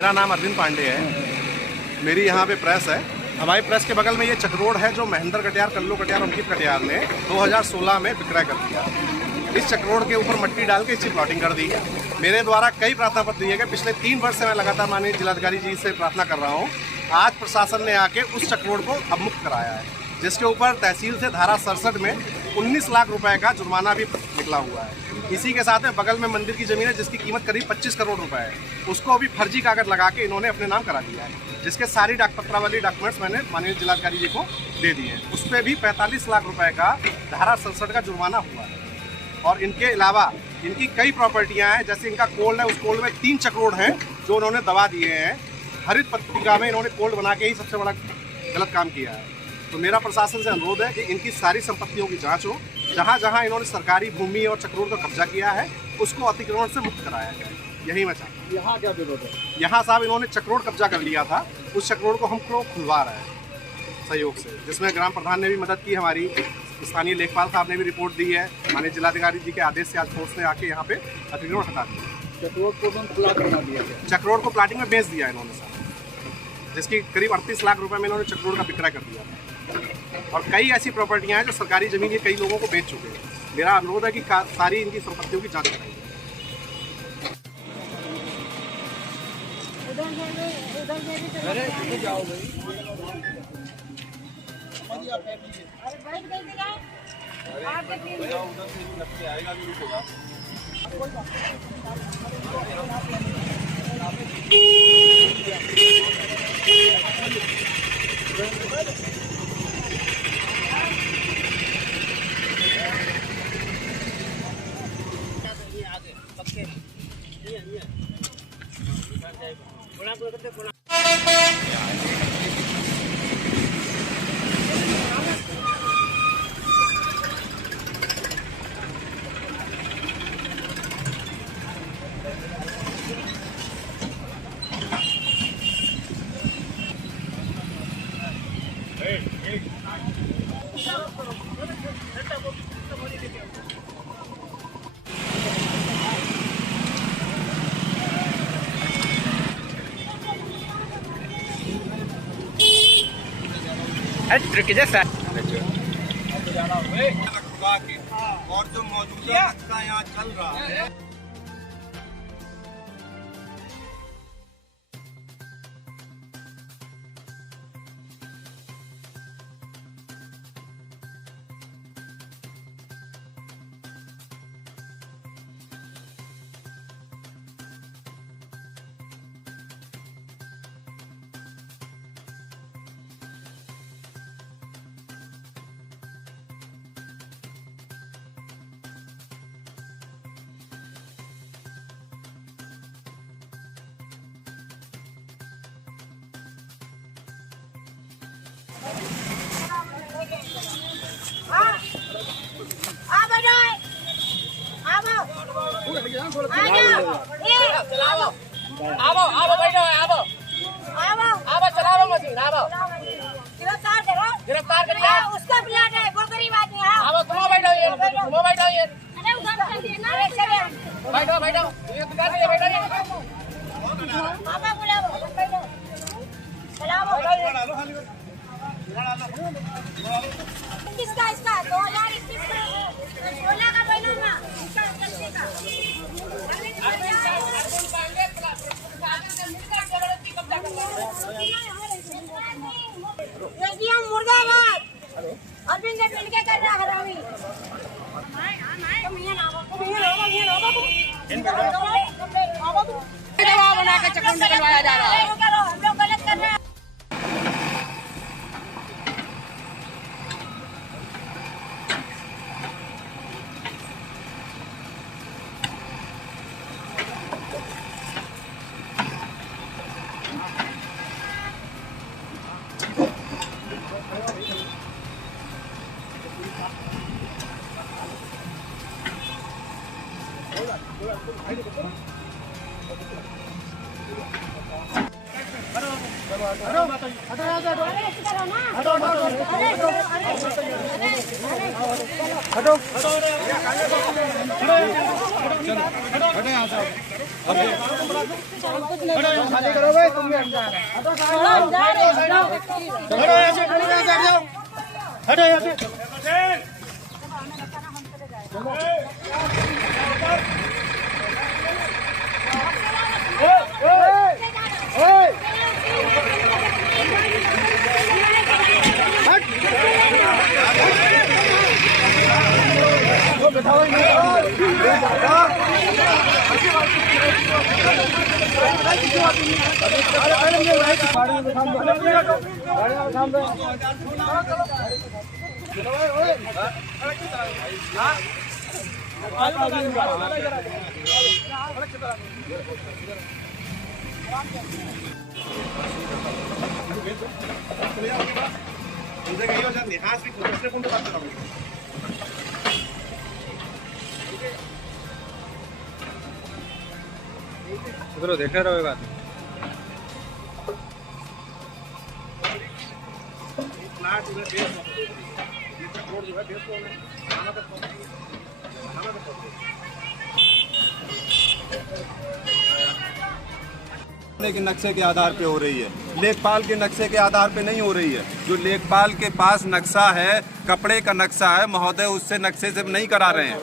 मेरा नाम अरविंद पांडे है। मेरी यहाँ पे प्रेस है। हमारी प्रेस के बगल में ये चक्रोड है जो महेंद्र कटियार, कल्लू कटियार, अंकित कटियार ने 2016 में विक्रय कर दिया। इस चक्रोड के ऊपर मट्टी डाल के इसकी प्लॉटिंग कर दी है। मेरे द्वारा कई प्रार्थना पत्र दिए गए। पिछले 3 वर्ष से मैं लगातार माननीय जिलाधिकारी जी से प्रार्थना कर रहा हूँ। आज प्रशासन ने आके उस चक्रोड को अवमुक्त कराया है, जिसके ऊपर तहसील से धारा 67 में 19 लाख रुपए का जुर्माना भी निकला हुआ है। इसी के साथ में बगल में मंदिर की जमीन है जिसकी कीमत करीब 25 करोड़ रुपए है। उसको अभी फर्जी कागज लगा के इन्होंने अपने नाम करा दिया है, जिसके सारी डाकपत्रावली डॉक्यूमेंट्स मैंने माननीय जिलाधिकारी जी को दे दिए हैं। उस पर भी 45 लाख रुपए का धारा 67 का जुर्माना हुआ है। और इनके अलावा इनकी कई प्रॉपर्टियां हैं, जैसे इनका कोल्ड है, उस कोल्ड में 3 चक्रोड हैं जो उन्होंने दबा दिए हैं। हरित पत्रिका में इन्होंने कोल्ड बना के ही सबसे बड़ा गलत काम किया है। तो मेरा प्रशासन से अनुरोध है कि इनकी सारी संपत्तियों की जांच हो। जहां जहां इन्होंने सरकारी भूमि और चक्रोड का कब्जा किया है उसको अतिक्रमण से मुक्त कराया जाए। यही मैं चाहता हूँ। यहाँ क्या विरोध है? यहाँ साहब इन्होंने चक्रोड कब्जा कर लिया था, उस चक्रोड को हमको खुलवा रहे हैं सहयोग से, जिसमें ग्राम प्रधान ने भी मदद की, हमारी स्थानीय लेखपाल साहब ने भी रिपोर्ट दी है। माननीय जिलाधिकारी जी के आदेश से आज फोर्स ने आके यहाँ पे अतिक्रमण हटा दिया। चक्रोड को प्लाट बना दिया गया। चक्रोड को प्लाटिंग में बेच दिया इन्होंने साहब, जिसकी करीब 38 लाख रुपए में इन्होंने चक्रोड का विक्रय कर दिया। और कई ऐसी प्रॉपर्टियां हैं जो सरकारी जमीन ये कई लोगों को बेच चुके हैं। मेरा अनुरोध है कि सारी इनकी संपत्तियों की जांच कराई और जो मौजूदा यहाँ चल रहा है गिरफ्तार करिए। उसका प्लाट है, वो गरीब आदमी है। आओ तुम बैठो, ये तुम बैठो, ये अरे उधर कर दिए ना। बैठो बैठो, ये दुकान पे बैठो, ये पापा बुलाओ, बैठो चलाओ। किसका? इसका 2021 का 16 का महीना में इसका जल्दी का मुर्दाबाद। अरविंद मिलके कर रहा हरामी। दबाव बना के चक्कर निकलवाया जा रहा है। हम लोग गलत कर रहे हैं। हटो यहाँ से। खाली करो भाई, तुम भी हट जाओ। हटो यहाँ से, हट जाओ, हटो यहाँ से। उधर देखा रहेगा। के नक्शे के आधार पे हो रही है, लेखपाल के नक्शे के आधार पे नहीं हो रही है। जो लेखपाल के पास नक्शा है, कपड़े का नक्शा है महोदय, उससे नक्शे से नहीं करा रहे हैं।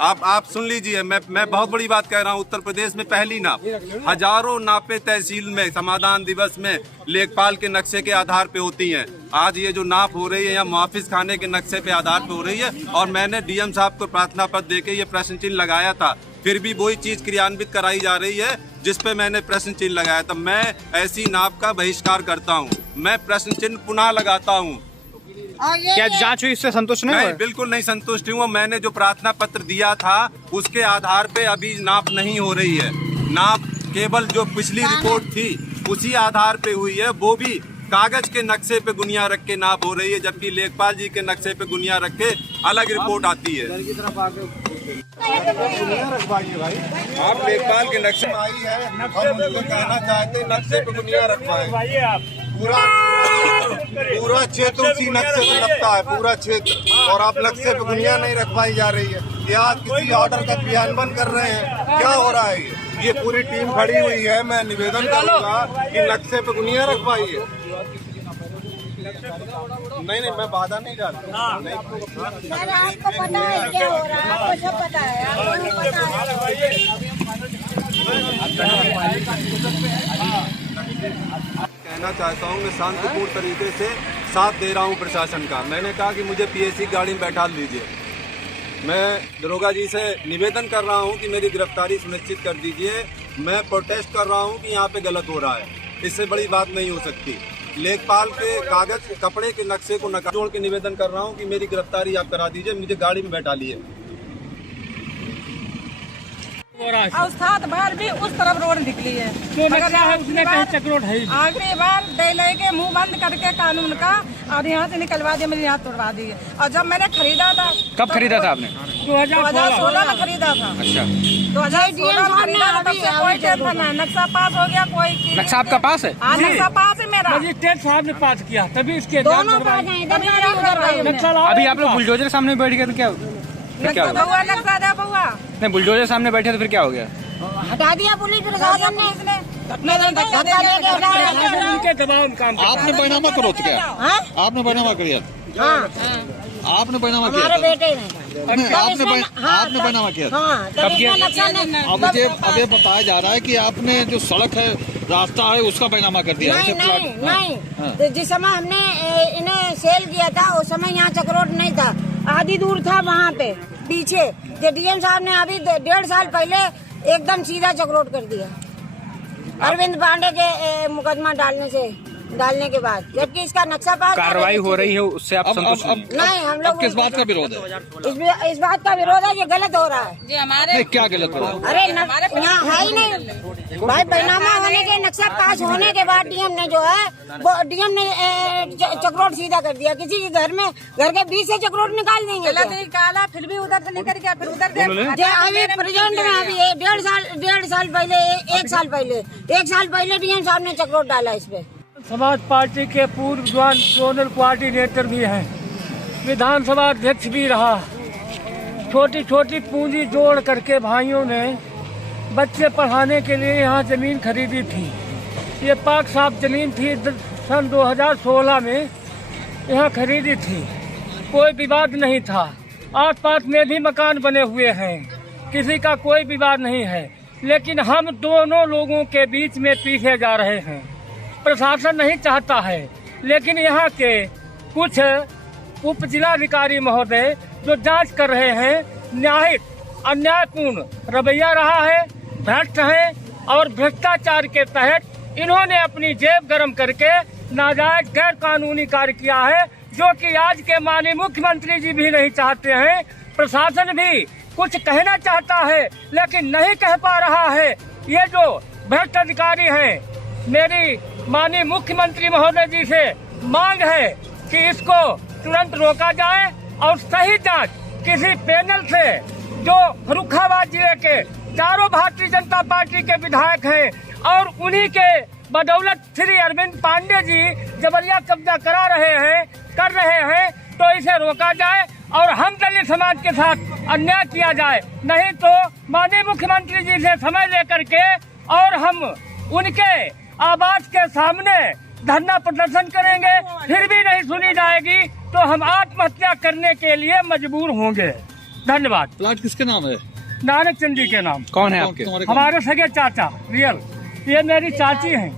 आप सुन लीजिए, मैं बहुत बड़ी बात कह रहा हूँ। उत्तर प्रदेश में पहली नाप, हजारों नापे तहसील में समाधान दिवस में लेखपाल के नक्शे के आधार पे होती हैं। आज ये जो नाप हो रही है या मुआफिज खाने के नक्शे पे आधार पे हो रही है। और मैंने डीएम साहब को प्रार्थना पत्र देके ये प्रश्न चिन्ह लगाया था, फिर भी वही चीज क्रियान्वित कराई जा रही है जिस पे मैंने प्रश्न चिन्ह लगाया था। मैं ऐसी नाप का बहिष्कार करता हूँ, मैं प्रश्न चिन्ह पुनः लगाता हूँ। क्या जांच हुई, इससे संतुष्ट नहीं? बिल्कुल नहीं संतुष्ट हूँ। मैंने जो प्रार्थना पत्र दिया था उसके आधार पे अभी नाप नहीं हो रही है। नाप केवल जो पिछली रिपोर्ट थी उसी आधार पे हुई है, वो भी कागज के नक्शे पे गुनिया रख के नाप हो रही है, जबकि लेखपाल जी के नक्शे पे गुनिया रख के अलग रिपोर्ट आती है। आप लेखपाल के नक्शे में आई है, हम उनको कहना चाहते हैं नक्शे पे गुनिया रखवाएं। पूरा क्षेत्र उसी नक्शे पे लगता है, पूरा क्षेत्र, और आप नक्शे पे गुनिया नहीं रखवाई जा रही है। ये आज किसी ऑर्डर का क्रियान्वयन कर रहे हैं, क्या हो रहा है? ये पूरी टीम खड़ी हुई है, मैं निवेदन करूंगा कि नक्शे पे गुनिया रखवाइए। नहीं, मैं बाधा नहीं डालता। सर आपको पता है क्या हो रहा है, आपको सब पता है, आपको पता है। कहना चाहता हूँ, मैं शांतिपूर्ण तरीके से साथ दे रहा हूँ प्रशासन का। मैंने कहा कि मुझे पीएससी गाड़ी में बैठा लीजिए। मैं दरोगा जी से निवेदन कर रहा हूँ कि मेरी गिरफ्तारी सुनिश्चित कर दीजिए। मैं प्रोटेस्ट कर रहा हूँ कि यहाँ पे गलत हो रहा है, इससे बड़ी बात नहीं हो सकती। लेखपाल के कागज कपड़े के नक्शे को नकार जोड़ के निवेदन कर रहा हूँ कि मेरी गिरफ्तारी आप करा दीजिए, मुझे गाड़ी में बैठा लिए। सात बार भी उस तरफ रोड निकली है, आखिरी बार डेले के मुंह बंद करके कानून का, और यहाँ से निकलवा दिया, मेरी हाथ तोड़वा दी है। और जब मैंने खरीदा था, कब खरीदा था आपने? 2016 में खरीदा था। अच्छा, 2016 में खरीदा था, तब से कोई टेंशन नहीं। नक्शा पास हो गया, कोई नक्शा आपका पास है? हाँ, नक्शा पास है मेरा। मजिस्ट्रेट साहब ने पास किया, तभी इसके दोनों पास हैं, तभी मेरा उधर रही है। अभी आप लोग बुलडोजर सामने बैठ गए तो क्या क्या नक्शा दे बउआ। नहीं, बुलडोजर सामने बैठे तो फिर क्या हो गया? हटा दिया पुलिस प्रशासन ने, इसने उनके दबाव में काम किया। आपने बैनामा करो तो क्या? आपने बैनामा किया? आपने बैनामा किया? हमारे बेटे ने। आपने बैनामा किया? कब किया? अब ये बताया जा रहा है कि आपने जो सड़क है, रास्ता है, उसका बैनामा कर दिया। नहीं, तो जिस समय हमने इन्हें सेल किया था उस समय यहाँ चक्रोट नहीं था, आधी दूर था वहाँ पे पीछे। डीएम साहब ने अभी 1.5 साल पहले एकदम सीधा चक्रोट कर दिया, अरविंद पांडे के मुकदमा डालने के बाद, जबकि इसका नक्शा पास कार्रवाई हो रही है, उससे आप संतुष्ट नहीं? हम लोग किस बात का विरोध है? इस बात का विरोध है, ये गलत हो रहा है जी हमारे। क्या गलत हो रहा है? अरे यहाँ है ही नहीं भाई, बैनामा होने के नक्शा पास होने के बाद डीएम ने जो है वो डीएम ने चक्रोट सीधा कर दिया। किसी के घर के बीच से चक्रोट निकाल देंगे, गलत निकाला, फिर भी उधर से निकल गया, फिर उधर अभी प्रेजेंट में अभी 1.5 साल पहले 1 साल पहले डीएम साहब ने चक्रोट डाला इस पे। समाज पार्टी के पूर्व जोनल कोऑर्डिनेटर भी हैं, विधानसभा अध्यक्ष भी रहा। छोटी छोटी पूंजी जोड़ करके भाइयों ने बच्चे पढ़ाने के लिए यहाँ ज़मीन खरीदी थी। ये पाक साफ ज़मीन थी, सन 2016 में यहाँ खरीदी थी। कोई विवाद नहीं था। आसपास में भी मकान बने हुए हैं, किसी का कोई विवाद नहीं है। लेकिन हम दोनों लोगों के बीच में पीछे जा रहे हैं। प्रशासन नहीं चाहता है, लेकिन यहाँ के कुछ उप जिलाधिकारी महोदय जो जांच कर रहे हैं, न्यायिक अन्यायपूर्ण रवैया रहा है, भ्रष्ट है और भ्रष्टाचार के तहत इन्होंने अपनी जेब गरम करके नाजायज गैर कानूनी कार्य किया है, जो कि आज के माननीय मुख्यमंत्री जी भी नहीं चाहते हैं। प्रशासन भी कुछ कहना चाहता है लेकिन नहीं कह पा रहा है। ये जो भ्रष्ट अधिकारी हैं, मेरी माननीय मुख्यमंत्री महोदय जी से मांग है कि इसको तुरंत रोका जाए और सही जांच किसी पैनल से, जो फर्रुखाबाद जिले के चारों भारतीय जनता पार्टी के विधायक हैं और उन्हीं के बदौलत श्री अरविंद पांडे जी जबरिया कब्जा कर रहे हैं, तो इसे रोका जाए और हम दलित समाज के साथ अन्याय किया जाए। नहीं तो माननीय मुख्यमंत्री जी से समय लेकर के और हम उनके आवास के सामने धरना प्रदर्शन करेंगे, फिर भी नहीं सुनी जाएगी तो हम आत्महत्या करने के लिए मजबूर होंगे। धन्यवाद। प्लाट किसके नाम है? नानक चंद जी के नाम। कौन है आपके? हमारे सगे चाचा रियल, ये मेरी चाची हैं।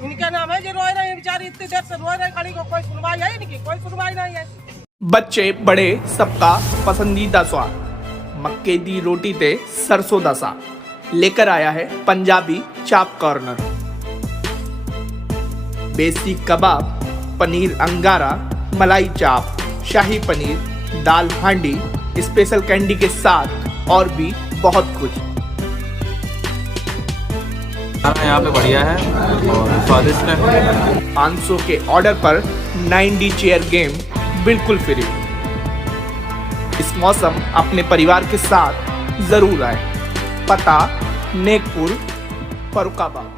इनका नाम है जो रोए रहे बेचारी, इतनी देर से रोए रहे, खड़ी को कोई सुनवाई है इनकी, कोई सुनवाई नहीं है। बच्चे बड़े सबका पसंदीदा स्वाद, मक्के दी रोटी ते सरसों दा साग लेकर आया है पंजाबी चाप कॉर्नर। बेसी कबाब, पनीर अंगारा, मलाई चाप, शाही पनीर, दाल हांडी, स्पेशल कैंडी के साथ और भी बहुत कुछ। खाना यहाँ पे बढ़िया है और स्वादिष्ट है। 500 के ऑर्डर पर 90 चेयर गेम बिल्कुल फ्री। इस मौसम अपने परिवार के साथ जरूर आए। पता नेकपुर, फर्रुखाबाद।